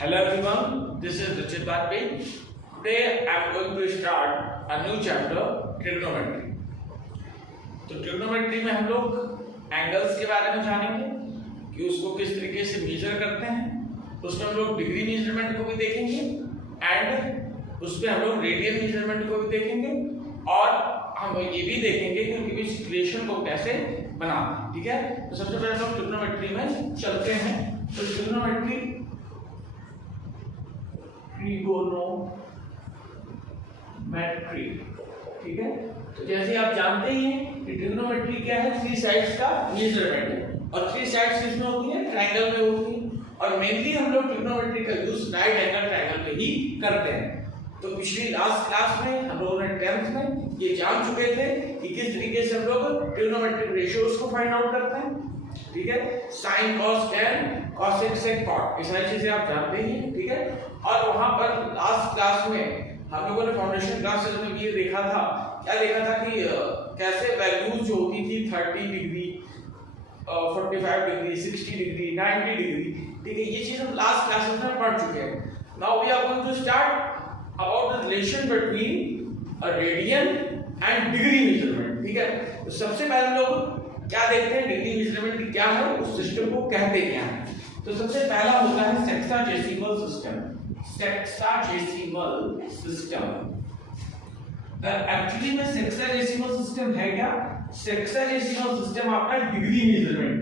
Hello everyone, this is Richard Bharti. Today I am going to start a new chapter, trigonometry. तो trigonometry में हम लोग angles के बारे में जानेंगे कि उसको किस तरीके से मेजर करते हैं। उसमें हम लोग डिग्री मेजरमेंट को भी देखेंगे एंड उसमें हम लोग रेडियन मेजरमेंट को भी देखेंगे और हम ये भी देखेंगे कि इस इक्वेशन को कैसे बनाते हैं। ठीक है, तो सबसे पहले हम ट्रिग्नोमेट्री में चलते हैं। तो ट्रिग्नोमेट्री ठीक है, तो जैसे आप जानते ही हैं कि ट्रिग्नोमेट्री क्या है, थ्री साइड्स का मेजरमेंट है और थ्री साइड्स किसमें होती है, ट्रायंगल में होती है और मेनली हम लोग ट्रिग्नोमेट्री का यूज राइट एंगल ट्रायंगल में ही करते हैं। तो पिछली लास्ट क्लास में हम लोगों ने 10th में ये जान चुके थे कि किस तरीके से हम लोग ट्रिग्नोमेट्रिक रेशियोज को फाइंड आउट करते हैं। ठीक है, sine cos tan cosec sec cot, ये सारी चीजें आप जानते ही हैं। ठीक है, और वहां पर लास्ट क्लास में हम लोगों ने फाउंडेशन क्लासेस में भी ये देखा था, क्या देखा था कि कैसे वैल्यूज जो होती थी 30 डिग्री 45 डिग्री 60 डिग्री 90 डिग्री। ठीक है, ये चीज हम लास्ट क्लासेस में पढ़ चुके हैं। Now we are going to start about the relation between a radian and degree measurement. ठीक है, तो सबसे पहले हम लोग क्या देखते हैं, डिग्री मेजरमेंट क्या है, उस सिस्टम को कहते क्या है। तो सबसे पहला होता है sexagesimal system. Sexagesimal system actually में सेक्साडेसिमल सिस्टम है क्या, सेक्साडेसिमल सिस्टम आपका डिग्री मेजरमेंट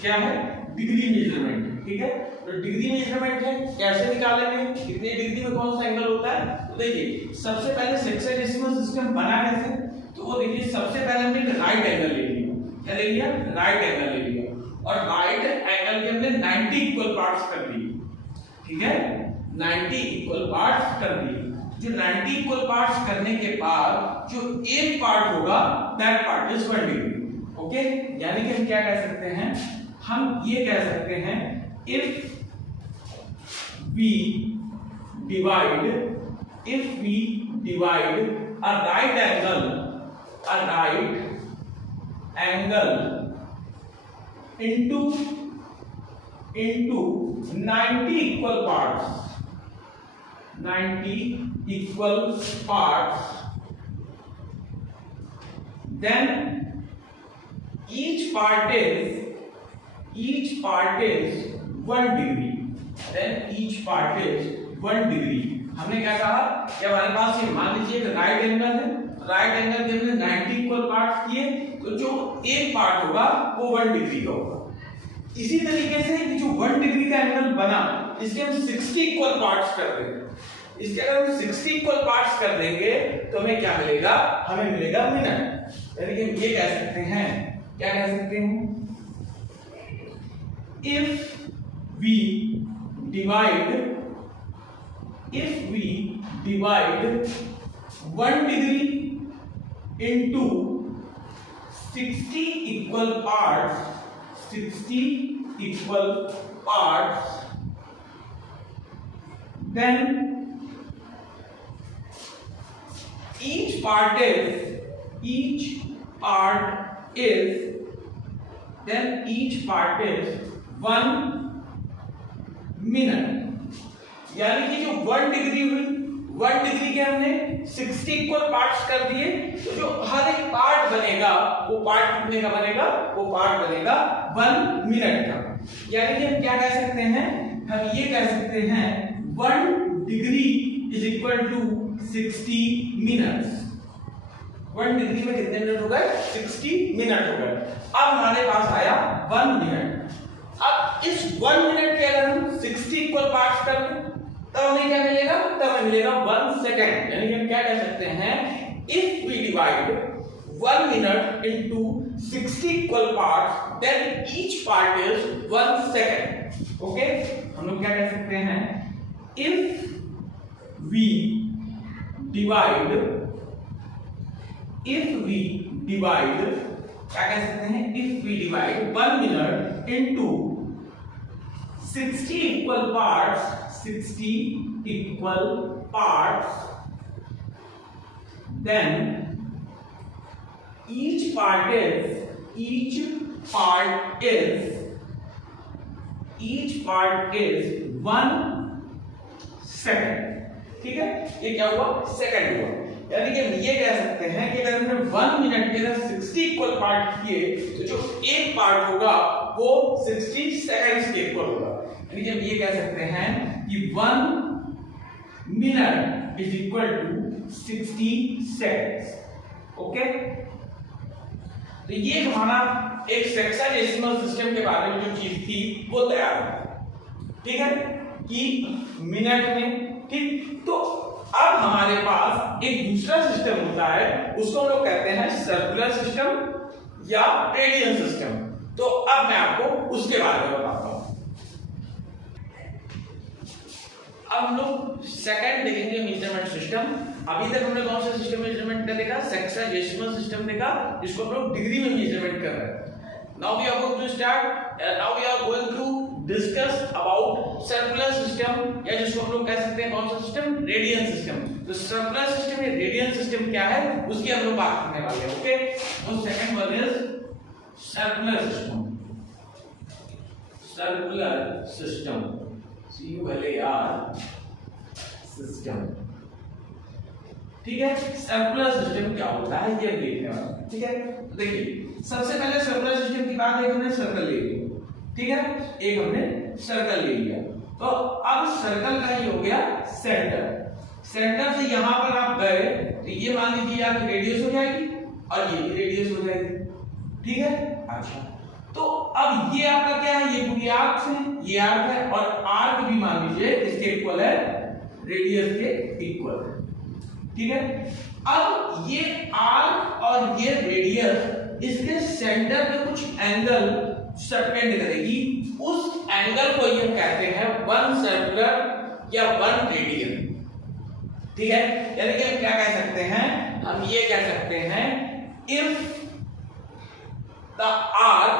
क्या है, डिग्री मेजरमेंट। ठीक है, तो डिग्री मेजरमेंट है, कैसे निकालेंगे, कितने डिग्री में कौन सा एंगल होता है। तो देखिए सबसे पहले सेक्साडेसिमल सिस्टम बना कैसे, तो वो देखिए सबसे पहले हमने राइट एंगल ले लिया। क्या ले लिया, राइट एंगल ले लिया और राइट एंगल के हमने 90 इक्वल पार्ट्स कर दिए। ठीक है, 90 इक्वल पार्ट्स कर दिए। जो 90 इक्वल पार्ट्स करने के बाद जो एक पार्ट होगा that part is 1 degree. Okay, यानी कि हम क्या कह सकते हैं, हम ये कह सकते हैं if we divide a right angle into 90 equal parts, 90 equal parts, then each part is 1 degree, then each part is 1 degree। हमने क्या कहा कि हमारे पास ये मान लीजिए एक राइट एंगल है, राइट एंगल के हमने 90 इक्वल पार्ट्स किए, तो जो एक पार्ट होगा वो 1 डिग्री का होगा। इसी तरीके से कि जो 1 डिग्री का एंगल बना इसके हम 60 इक्वल पार्ट्स कर देंगे। इसके अगर हम 60 इक्वल पार्ट्स कर देंगे तो हमें क्या मिलेगा, हमें मिलेगा मिनट। यानी कि हम ये कह सकते हैं, क्या कह सकते हैं, if we divide 1 degree into 60 equal parts, then each part is 1 minute। यानी कि जो 1 डिग्री हुई, 1 डिग्री के हमने 60 इक्वल पार्ट्स कर दिए, तो जो हर एक पार्ट बनेगा वो पार्ट कितने का बनेगा, वो पार्ट बनेगा 1 मिनट का। यानी कि हम क्या कह सकते हैं, हम ये कह सकते हैं 1 degree is equal to 60 minutes. 1 degree में कितने मिनट हो गए, 60 मिनट हो गए। अब हमारे पास आया 1 मिनट। अब इस 1 मिनट के अगर हम 60 इक्वल पार्ट्स कर दें तब हमें क्या मिलेगा, तब हमें मिलेगा 1 सेकेंड। यानी कि हम क्या कह सकते हैं, if we divide 1 minute into 60 equal parts then each part is 1 second. Okay, हम लोग क्या कह सकते हैं, इफ वी डिवाइड क्या कह सकते हैं, if we divide 1 minute into 60 equal parts, then each part is 1 second. ठीक है, ये क्या हुआ, सेकंड हुआ। यानी कि ये कह सकते हैं कि अगर हमने 1 मिनट के अंदर 60 इक्वल पार्ट किए तो जो एक पार्ट होगा वो 60 सेकंड्स के इक्वल होगा। यानी कि हम ये कह सकते हैं कि 1 minute is equal to 60 seconds. Okay, तो ये हमारा एक सेक्साडेसिमल सिस्टम के बारे में जो चीज थी वो तैयार है। ठीक है, कि मिनट में। ठीक, तो अब हमारे पास एक दूसरा सिस्टम होता है, उसको हम लोग कहते हैं सर्कुलर सिस्टम या रेडियल सिस्टम। तो अब मैं आपको उसके बारे में बताता हूं। अब हम लोग सेकंड देखेंगे मेजरमेंट सिस्टम। अभी तक हमने कौन सा सिस्टम मेजरमेंट का देखा, सेक्साडेसिमल सिस्टम देखा, जिसको हम लोग डिग्री में मेजरमेंट कर रहे हैं। Now we are going to start, now we are going to discuss about circular system, या जिसको हम लोग कह सकते हैं कौन सा सिस्टम, रेडियल सिस्टम। तो सर्कुलर सिस्टम या रेडियल सिस्टम क्या है उसकी हम लोग बात करने वाले हैं। ओके, तो second one is circular system. Circular system, system. ठीक है, सर्कुलर सिस्टम क्या होता है ये देखने वाले हैं। ठीक है, तो देखिए सबसे पहले सर्कुलर सिस्टम की बात, एक हमने सर्कल ले लिया। ठीक है, एक हमने सर्कल ले लिया, तो अब सर्कल का ये हो गया सेंटर। सेंटर से यहां पर आप गए तो ये मान लीजिए आपकी रेडियस हो जाएगी और ये भी रेडियस हो जाएगी। ठीक है, अच्छा, तो अब ये आपका क्या है, ये पूरी आर्क है, ये आर्क है, और आर्क भी मान लीजिए इसके इक्वल है, रेडियस के इक्वल है। ठीक है, अब ये आर्क और ये रेडियस इसके सेंटर पे कुछ एंगल सबटेंड करेगी, उस एंगल को ये कहते हैं 1 सर्कुलर या 1 रेडियन। ठीक है, यानी कि हम क्या कह सकते हैं, हम ये कह सकते हैं if the arc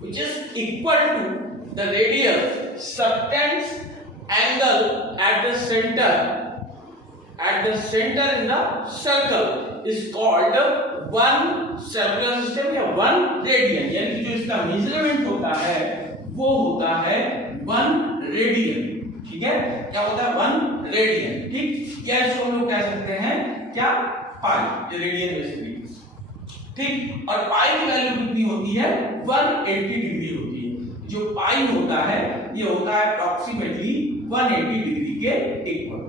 which is equal to the radius subtends angle at the center in the circle is called one circular system या one radian। यानी जो इसका मेजरमेंट होता है वो होता है 1 रेडियन। ठीक है, क्या होता है 1 रेडियन। ठीक, या इसको हम लोग कह सकते हैं क्या, पाई, रेडियन बेसिकली। ठीक, और पाई की वैल्यू कितनी होती है, 180 डिग्री होती है। जो पाई होता है ये होता है अप्रोक्सीमेटली 180 डिग्री के इक्वल।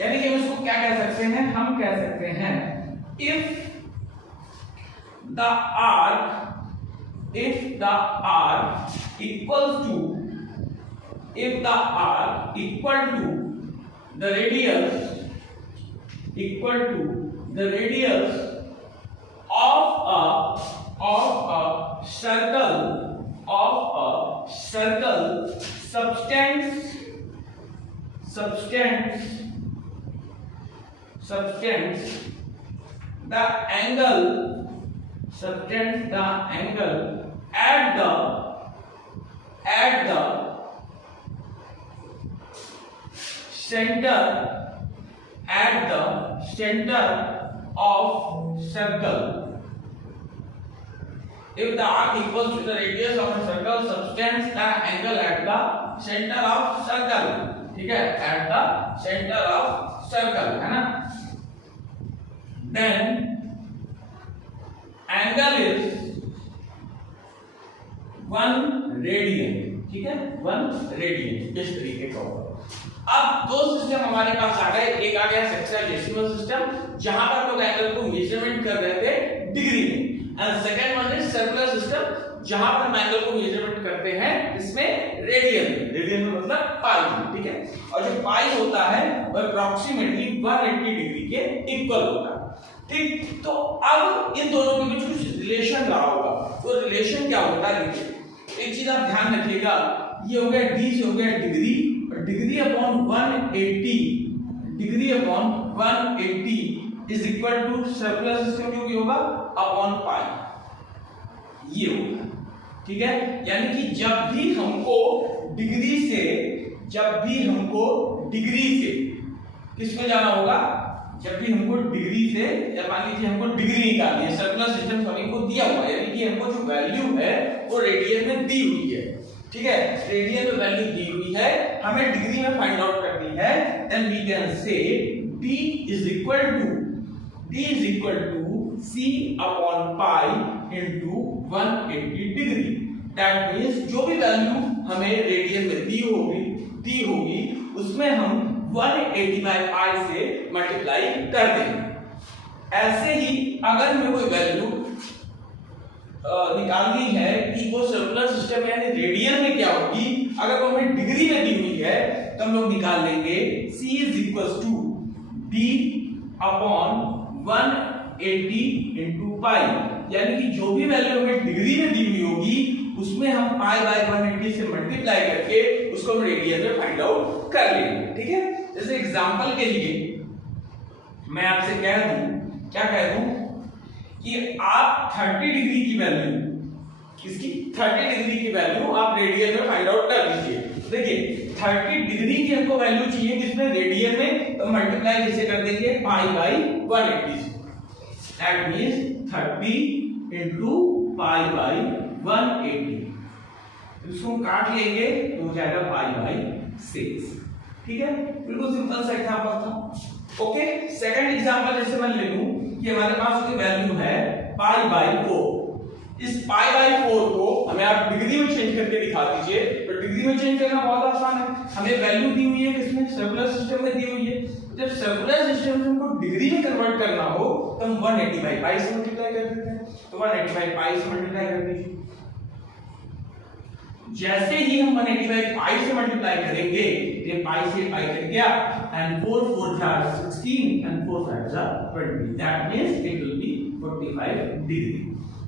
यानी कि हम इसको क्या कह सकते हैं, हम कह सकते हैं if the arc equals to, if the arc equal to the radius of a circle subtends the angle at the center of circle. If the arc equals to the radius of a circle subtends the angle at the center of circle, ठीक है, at the center of circle, है ना, then angle is 1 radian। ठीक है, 1 radian इस तरीके का होगा। अब दो सिस्टम हमारे पास आ गए, एक आ गया सेक्साडेसिमल सिस्टम जहां पर लोग एंगल को मेजरमेंट कर रहे थे डिग्री में, and second one is circular system जहां पर हम एंगल को मेजरमेंट करते हैं इसमें रेडियन में मतलब पाई। ठीक है, और जो पाई होता है वो अप्रोक्सीमेटली 180 डिग्री के इक्वल होता है। ठीक, तो अब इन दोनों के बीच कुछ रिलेशन रहा होगा, तो रिलेशन क्या होता है, एक चीज आप ध्यान रखिएगा, ये हो गया डी से हो गया degree, degree upon 180 is equal to circular system जो भी होगा अपॉन पाई, ये होगा। ठीक है, यानी कि जब भी हमको डिग्री से किसमें जाना होगा, जब भी हमको डिग्री से, या मान लीजिए हमको डिग्री निकालनी है, सर्कुलर सिस्टम सॉरी को दिया हुआ है, यानी कि हमको जो वैल्यू है वो रेडियन में दी हुई है। ठीक है, रेडियन में वैल्यू दी हुई है, हमें डिग्री में फाइंड आउट करनी है, then we can say d is equal to c upon pi into 180 degree. That means जो भी वैल्यू हमें रेडियन में दी होगी उसमें हम 180 बाई पाई से मल्टीप्लाई कर देंगे। ऐसे ही अगर हमें कोई वैल्यू निकालनी है कि वो सर्कुलर सिस्टम यानी रेडियन में क्या होगी, अगर वो हमें डिग्री में दी हुई है तो हम लोग निकाल लेंगे c is equals to d upon 180 into pi, यानी कि जो भी वैल्यू हमें डिग्री में दी हुई होगी उसमें हम पाई बाय 180 से मल्टीप्लाई करके उसको हम रेडियन में फाइंड आउट कर लेंगे। ठीक है, जैसे एग्जांपल के लिए मैं आपसे क्या कह दूं कि आप 30 डिग्री की वैल्यू, किसकी 30 डिग्री की वैल्यू आप रेडियन में फाइंड आउट कर लीजिए। देखिए 30 डिग्री की हमको वैल्यू चाहिए किसमें, रेडियन में, तो मल्टीप्लाई कैसे कर देंगे, पाई बाई 180 से। That means 30 into pi by 180, इसको काट लेंगे तो हो जाएगा पाई बाई 6। ठीक है, बिल्कुल सिंपल सा एग्जांपल था। ओके, सेकंड एग्जांपल जैसे मैं ले लूं कि हमारे पास उसकी वैल्यू है पाई बाई 4। इस पाई बाई 4 को हमें आप डिग्री में चेंज करके दिखा दीजिए, तो डिग्री में चेंज करना बहुत आसान है। हमें वैल्यू दी हुई है किसमें, सर्कुलर सिस्टम में दी हुई है। जब सर्कुलर सिस्टम से हमको डिग्री में कन्वर्ट करना हो तो हम 180 बाई पाई से मल्टीप्लाई कर देते हैं, तो 180 बाई पाई से मल्टीप्लाई कर दीजिए। जैसे ही हम 180 बाई पाई से मल्टीप्लाई करेंगे, ये पाई से पाई कट गया, and 4 4 are 16 and 4 5 are 20, that means it will be 45 degree।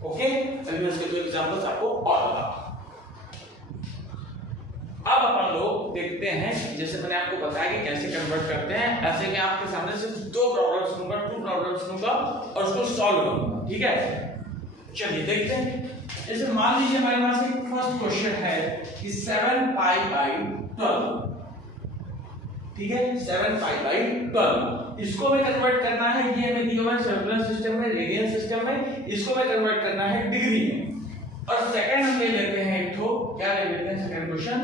Okay, अभी मैं इसके दो एग्जांपल्स आपको और बताऊंगा। अब अपन लोग देखते हैं, जैसे मैंने आपको बताया कि कैसे कन्वर्ट करते हैं, ऐसे मैं आपके सामने सिर्फ दो प्रॉब्लम्स लूंगा और उसको सॉल्व करूंगा। ठीक है, चलिए देखते हैं। जैसे मान लीजिए हमारे पास एक फर्स्ट क्वेश्चन है कि 7 पाई बाई 12, ठीक है, 7 पाई बाई 12, इसको हमें कन्वर्ट करना है, ये हमें दिया हुआ है सर्कुलर सिस्टम में, रेडियन सिस्टम में, इसको हमें कन्वर्ट करना है डिग्री में। और सेकंड हम ले लेते हैं एक तो क्या ले लेते हैं, सेकंड क्वेश्चन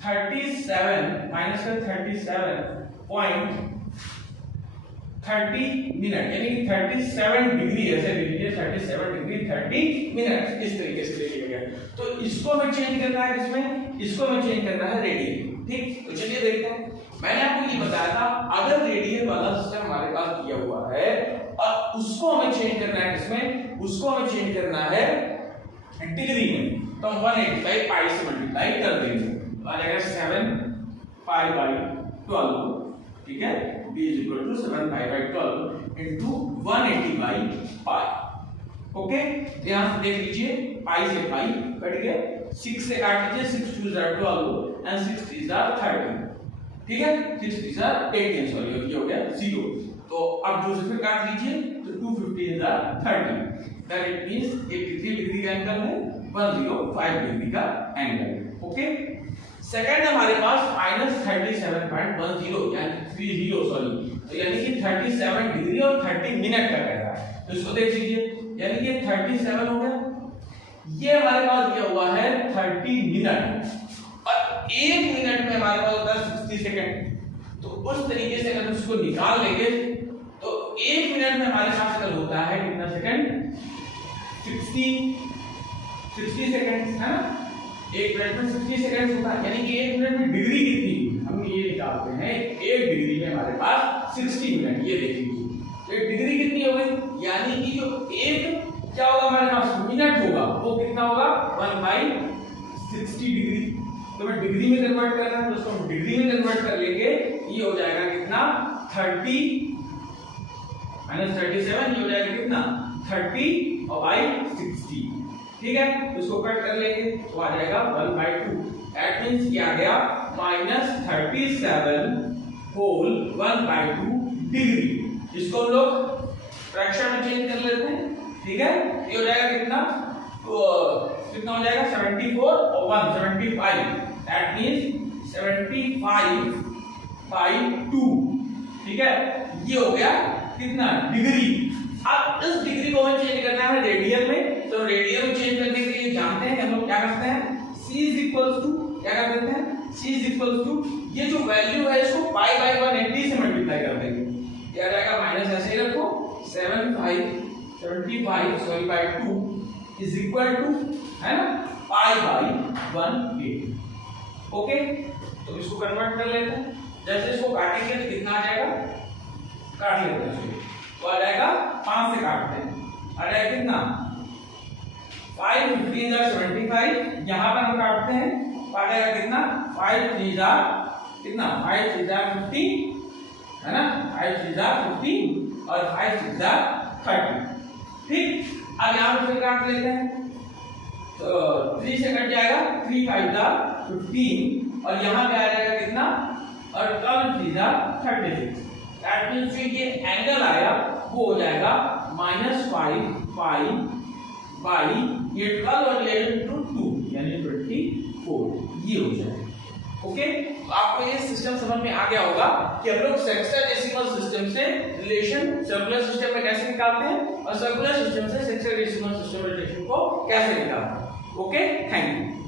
37 माइनस 37.30 मिनट, यानी 37 डिग्री ऐसे ले लीजिए, 37 डिग्री 30 मिनट, इस तरीके से ले लिया गया। तो इसको हमें चेंज करना है किसमें, इसको हमें चेंज करना है रेडियन। ठीक, तो चलिए देखते हैं। मैंने आपको ये बताया था अगर रेडियन वाला सिस्टम हमारे पास दिया हुआ है और उसको हमें चेंज करना है किसमें, उसको हमें चेंज करना है डिग्री में, तो हम 180 पाई से मल्टीप्लाई कर देंगे, आ जाएगा 7 पाई बाई 12। ठीक है, b is equal to 7 pi by 12 into 180 by pi. Okay, ध्यान से देख लीजिए, पाई से पाई कट गया, 6 से काट लीजिए, 6 2 are 12 and 6 3 are 30। ठीक है, 6 3 are 18, सॉरी ये हो गया 0, तो अब 2 से फिर काट लीजिए तो 250 are 30, that it means 83 degree का एंगल है, 105 डिग्री का एंगल। ओके, सेकंड हमारे पास -37.10 यानी 30 सॉरी, तो यानी कि 37 डिग्री और 30 मिनट का कह रहा है, तो इसको देख लीजिए, यानी कि 37 हो गया, ये हमारे पास दिया हुआ है 30 मिनट, और 1 मिनट में हमारे पास होता है 60 सेकंड। तो उस तरीके से अगर उसको निकाल लेंगे तो 1 मिनट में हमारे पास अगर होता है कितना सेकंड, 60 सेकंड है ना, 1 मिनट में 60 सेकंड होता है, यानी कि 1 मिनट में डिग्री कितनी, हम ये निकालते हैं 1 डिग्री में हमारे पास 60 मिनट, ये देख लीजिए, तो डिग्री कितनी हो गई, यानी कि जो एक क्या होगा हमारे पास मिनट होगा वो कितना होगा 1/60 डिग्री। तो मैं डिग्री में कन्वर्ट करना है तो उसको हम डिग्री में कन्वर्ट कर लेंगे, ये हो जाएगा कितना 30 माइनस 37, ये हो जाएगा कितना 30/60। ठीक है, इसको कट कर लेंगे तो आ जाएगा 1/2, दैट मींस ये आ गया -37 होल 1/2 डिग्री। इसको हम लोग फ्रैक्शन में चेंज कर लेते हैं। ठीक है, ये हो जाएगा कितना, कितना हो जाएगा 74 और 1 75, दैट मींस 75/2। ठीक है, ये हो गया कितना डिग्री। अब इस डिग्री को हमें चेंज करना है रेडियन में, तो रेडियन में चेंज करने के लिए जानते हैं हम लोग क्या करते हैं, c is equals to क्या कर देते हैं c इज इक्वल टू ये जो वैल्यू है इसको पाई बाई 180 से मल्टीप्लाई कर देंगे, क्या आ जाएगा माइनस ऐसे ही रखो 75 sorry by 2 is equal to है ना पाई बाई 180। ओके, तो इसको कन्वर्ट कर लेते हैं। जैसे इसको काटेंगे तो कितना आ जाएगा, काट लेते हैं इसको, तो आ जाएगा 5 से काटते हैं, आ जाएगा कितना 5 3 75, यहां पर हम काटते हैं तो आ जाएगा कितना 5 3 कितना 5 3 50 है ना, 5 3 50 और 5 6 30। ठीक, अब यहां पर फिर काट लेते हैं तो 3 से कट जाएगा 3 5 15 और यहाँ पे आ जाएगा कितना और 12 3 36। दैट मींस ये एंगल आया वो हो जाएगा -5 पाई बाई ये 12 और 11 टू 2 यानी 24 ये हो जाएगा। ओके, तो आपको ये सिस्टम समझ में आ गया होगा कि हम लोग सेक्स्टेडेसिमल सिस्टम से रिलेशन सर्कुलर सिस्टम में कैसे निकालते हैं और सर्कुलर सिस्टम से सेक्स्टेडेसिमल सिस्टम रिलेशन को कैसे निकालते हैं। Okay, thank you.